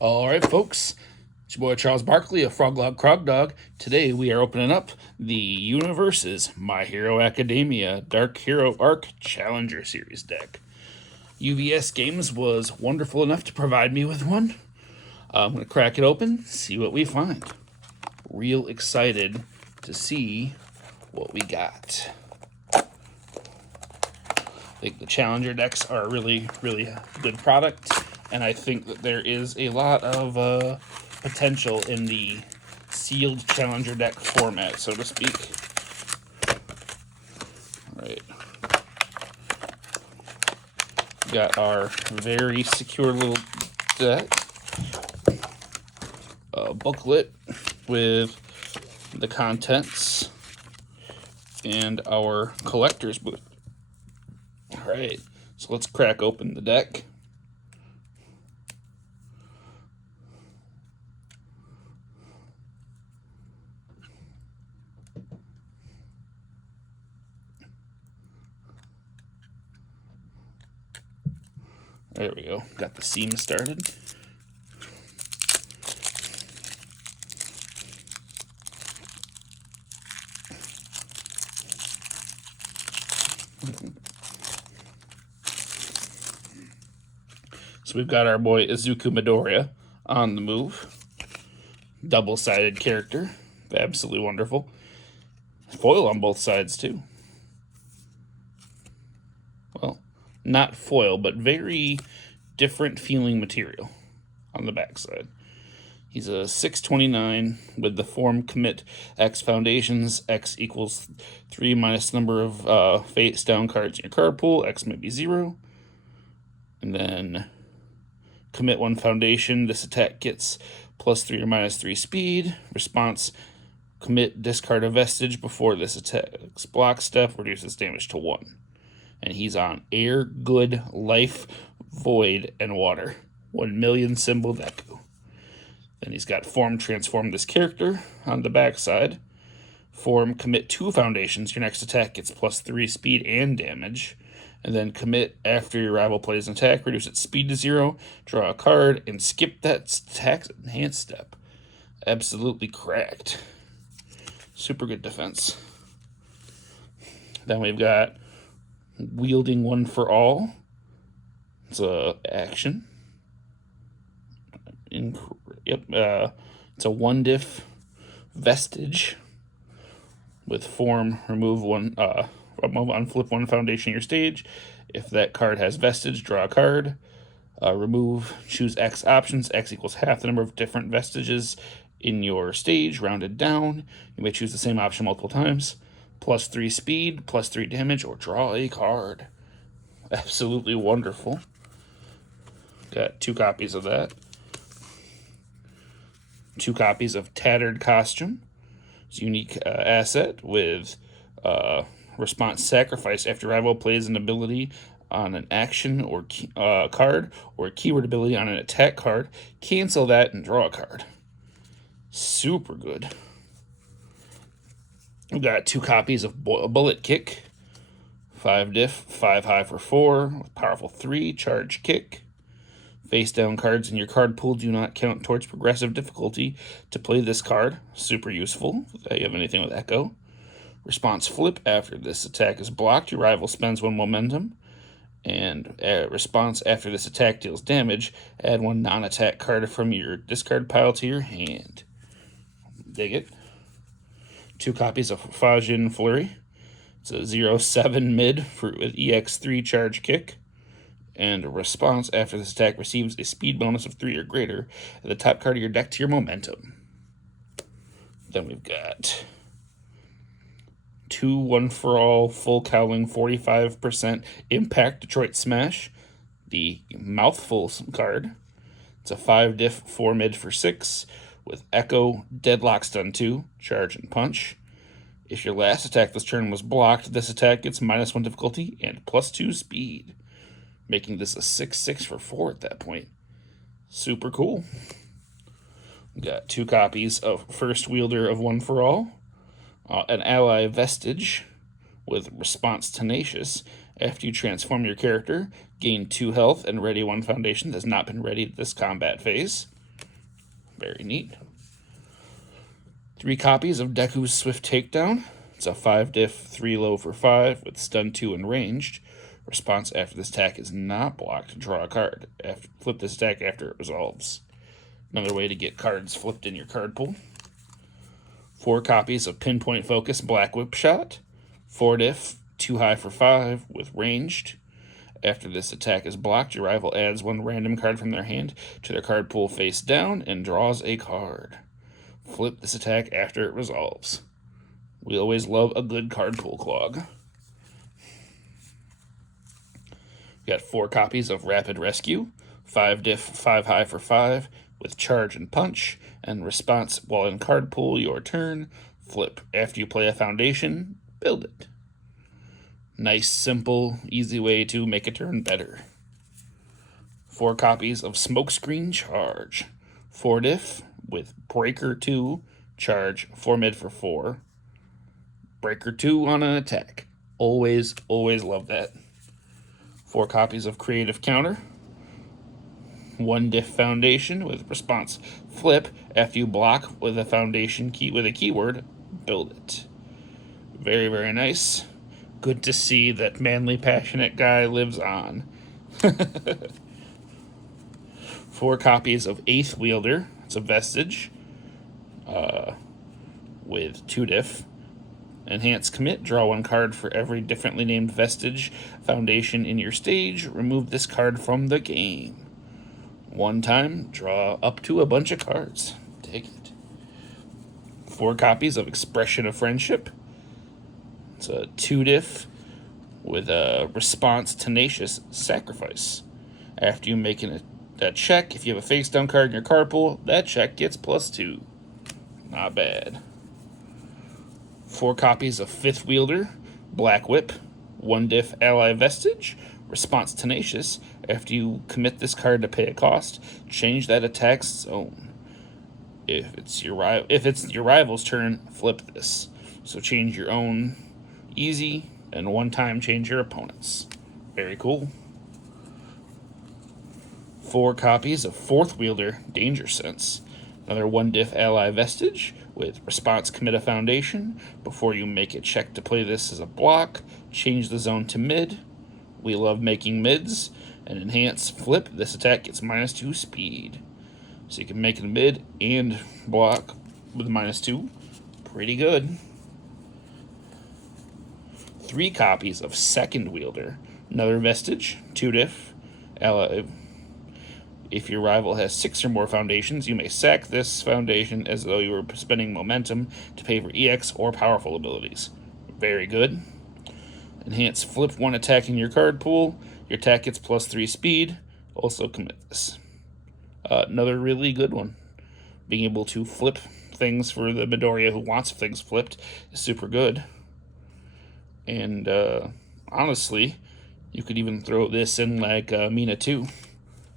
All right, folks. It's your boy Charles Barkley of FrogLogCrogDog. Today we are opening up the Universus My Hero Academia Dark Hero Arc Challenger Series deck. UVS Games was wonderful enough to provide me with one. I'm going to crack it open, see what we find. Real excited to see what we got. I think the Challenger decks are a really good product, and I think that there is a lot of potential in the sealed Challenger deck format, so to speak. All right. Got our very secure little deck. A booklet with the contents and our collector's book. Alright, so let's crack open the deck. There we go, got the seam started. So we've got our boy Izuku Midoriya on the move. Double-sided character. Absolutely wonderful. Foil on both sides, too. Well, not foil, but very different feeling material on the backside. He's a 629 with the form commit X foundations. X equals 3 minus number of face down cards in your card pool. X may be 0. And then commit 1 foundation. This attack gets +3 or -3 speed. Response, commit discard a vestige before this attack's block step, reduces damage to 1. And he's on Air, Good, Life, Void, and Water. 1,000,000 symbol Deku. Then he's got form transform this character on the backside. Form commit 2 foundations. Your next attack gets +3 speed and damage. And then commit after your rival plays an attack, reduce its speed to 0, draw a card, and skip that attack enhanced step. Absolutely cracked. Super good defense. Then we've got wielding one for all. It's a action. It's a 1-diff vestige with form. Remove one. Unflip 1 foundation in your stage. If that card has vestige, draw a card. Remove. Choose X options. X equals half the number of different vestiges in your stage, rounded down. You may choose the same option multiple times. +3 speed, +3 damage, or draw a card. Absolutely wonderful. Got 2 copies of that. 2 copies of Tattered Costume. It's a unique asset with response sacrifice after rival plays an ability on an action or card, or a keyword ability on an attack card. Cancel that and draw a card. Super good. We've got 2 copies of Bullet Kick. 5-diff, 5 high for 4, with powerful 3, charge kick. Face down cards in your card pool do not count towards progressive difficulty to play this card. Super useful if you have anything with Echo. Response flip, after this attack is blocked, your rival spends 1 momentum. And response, after this attack deals damage, add 1 non-attack card from your discard pile to your hand. Dig it. 2 copies of Fajin Flurry. It's a 0-7 mid with EX3 charge kick. And a response, after this attack receives a speed bonus of 3 or greater, add the top card of your deck to your momentum. Then we've got 2 1-for-all full cowling 45% impact Detroit Smash. The Mouthful card. It's a 5-diff 4 mid for 6 with Echo, Deadlock Stun 2, charge and punch. If your last attack this turn was blocked, this attack gets -1 difficulty and +2 speed, making this a 6/6 for 4 at that point. Super cool. We got 2 copies of First Wielder of 1-for-all. An ally vestige with response tenacious. After you transform your character, gain 2 health and ready 1 foundation that has not been readied this combat phase. Very neat. 3 copies of Deku's Swift Takedown. It's a 5-diff, 3 low for 5 with stun 2 and ranged. Response after this attack is not blocked. Draw a card. Flip this attack after it resolves. Another way to get cards flipped in your card pool. 4 copies of Pinpoint Focus Black Whip Shot. 4-diff, 2 high for 5 with ranged. After this attack is blocked, your rival adds 1 random card from their hand to their card pool face down and draws a card. Flip this attack after it resolves. We always love a good card pool clog. We got 4 copies of Rapid Rescue. 5-diff, 5 high for 5 with charge and punch. And response while in card pool, your turn. Flip. After you play a foundation, build it. Nice, simple, easy way to make a turn better. 4 copies of Smokescreen Charge. 4-diff with Breaker 2, charge, 4 mid for 4. Breaker 2 on an attack. Always, always love that. 4 copies of Creative Counter. 1-diff Foundation with response flip. After you block with a foundation key with a keyword, build it. Very, very nice. Good to see that manly, passionate guy lives on. 4 copies of Eighth Wielder. It's a Vestige with 2-diff. Enhance commit. Draw 1 card for every differently named Vestige Foundation in your stage. Remove this card from the game. 1 time, draw up to a bunch of cards. Take it. 4 copies of Expression of Friendship. It's a 2-diff with a response Tenacious Sacrifice. After you make that check, if you have a face down card in your card pool, that check gets +2. Not bad. 4 copies of Fifth Wielder, Black Whip, 1-diff Ally Vestige, response Tenacious. After you commit this card to pay a cost, change that attack's zone. If it's your rival's turn, flip this. So change your own easy, and 1 time change your opponent's. Very cool. 4 copies of Fourth Wielder, Danger Sense. Another 1-diff Ally Vestige with response commit a foundation. Before you make a check to play this as a block, change the zone to mid. We love making mids. And enhance flip. This attack gets -2 speed. So you can make it mid and block with -2. Pretty good. 3 copies of Second Wielder. Another Vestige, 2-diff. Ally. If your rival has 6 or more foundations, you may sack this foundation as though you were spending momentum to pay for EX or powerful abilities. Very good. Enhance flip 1 attack in your card pool. Your attack gets +3 speed. Also commit this. Another really good one. Being able to flip things for the Midoriya who wants things flipped is super good. And honestly, you could even throw this in like Mina 2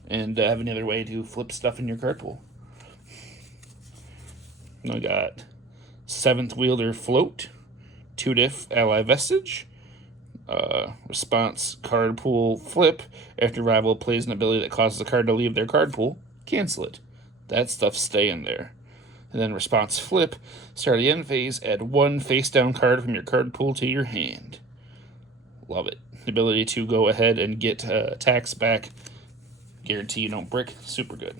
and have another way to flip stuff in your card pool. Now we got 7th Wielder Float, 2-diff Ally Vestige. Response card pool flip. After rival plays an ability that causes a card to leave their card pool, cancel it. That stuff's staying there. And then response flip. Start the end phase, add 1 face down card from your card pool to your hand. Love it. The ability to go ahead and get attacks back. Guarantee you don't brick. Super good.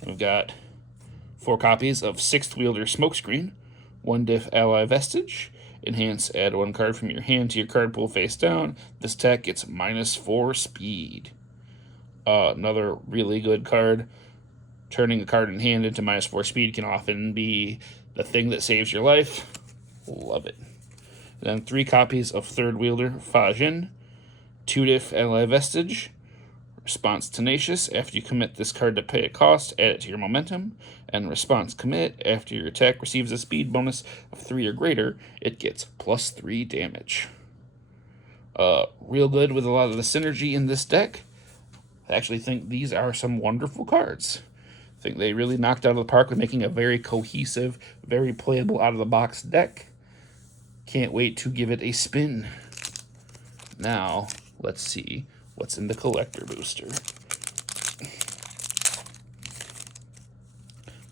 And we've got 4 copies of 6th Wielder Smokescreen. 1-diff Ally Vestige. Enhance, add 1 card from your hand to your card pool face down. This attack gets -4 speed. Another really good card. Turning a card in hand into -4 speed can often be the thing that saves your life. Love it. Then 3 copies of 3rd Wielder Fajin. 2-diff Ally Vestige. Response Tenacious. After you commit this card to pay a cost, add it to your momentum. And response commit. After your attack receives a speed bonus of 3 or greater, it gets +3 damage. Real good with a lot of the synergy in this deck. I actually think these are some wonderful cards. I think they really knocked out of the park with making a very cohesive, very playable out-of-the-box deck. Can't wait to give it a spin. Now, let's see what's in the collector booster.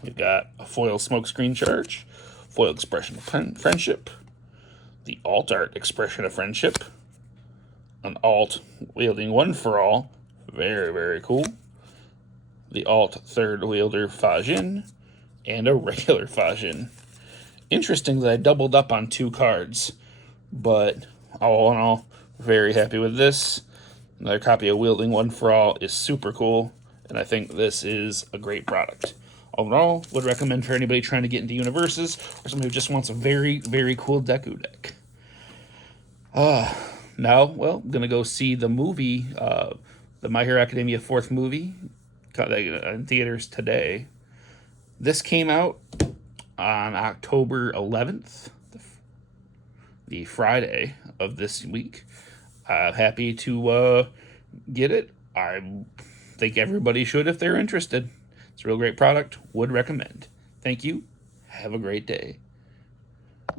We've got a foil smokescreen charge, foil expression of friendship, the alt art expression of friendship, an alt wielding one for all, very, very cool, the alt third wielder Fajin, and a regular Fajin. Interesting that I doubled up on 2 cards, but all in all, very happy with this. Another copy of Wielding One for All is super cool, and I think this is a great product. Overall, would recommend for anybody trying to get into Universus, or somebody who just wants a very, very cool Deku deck. Now, well, I'm going to go see the movie, the My Hero Academia 4th movie, in theaters today. This came out on October 11th, the Friday of this week. Happy to get it. I think everybody should if they're interested. It's a real great product. Would recommend. Thank you. Have a great day.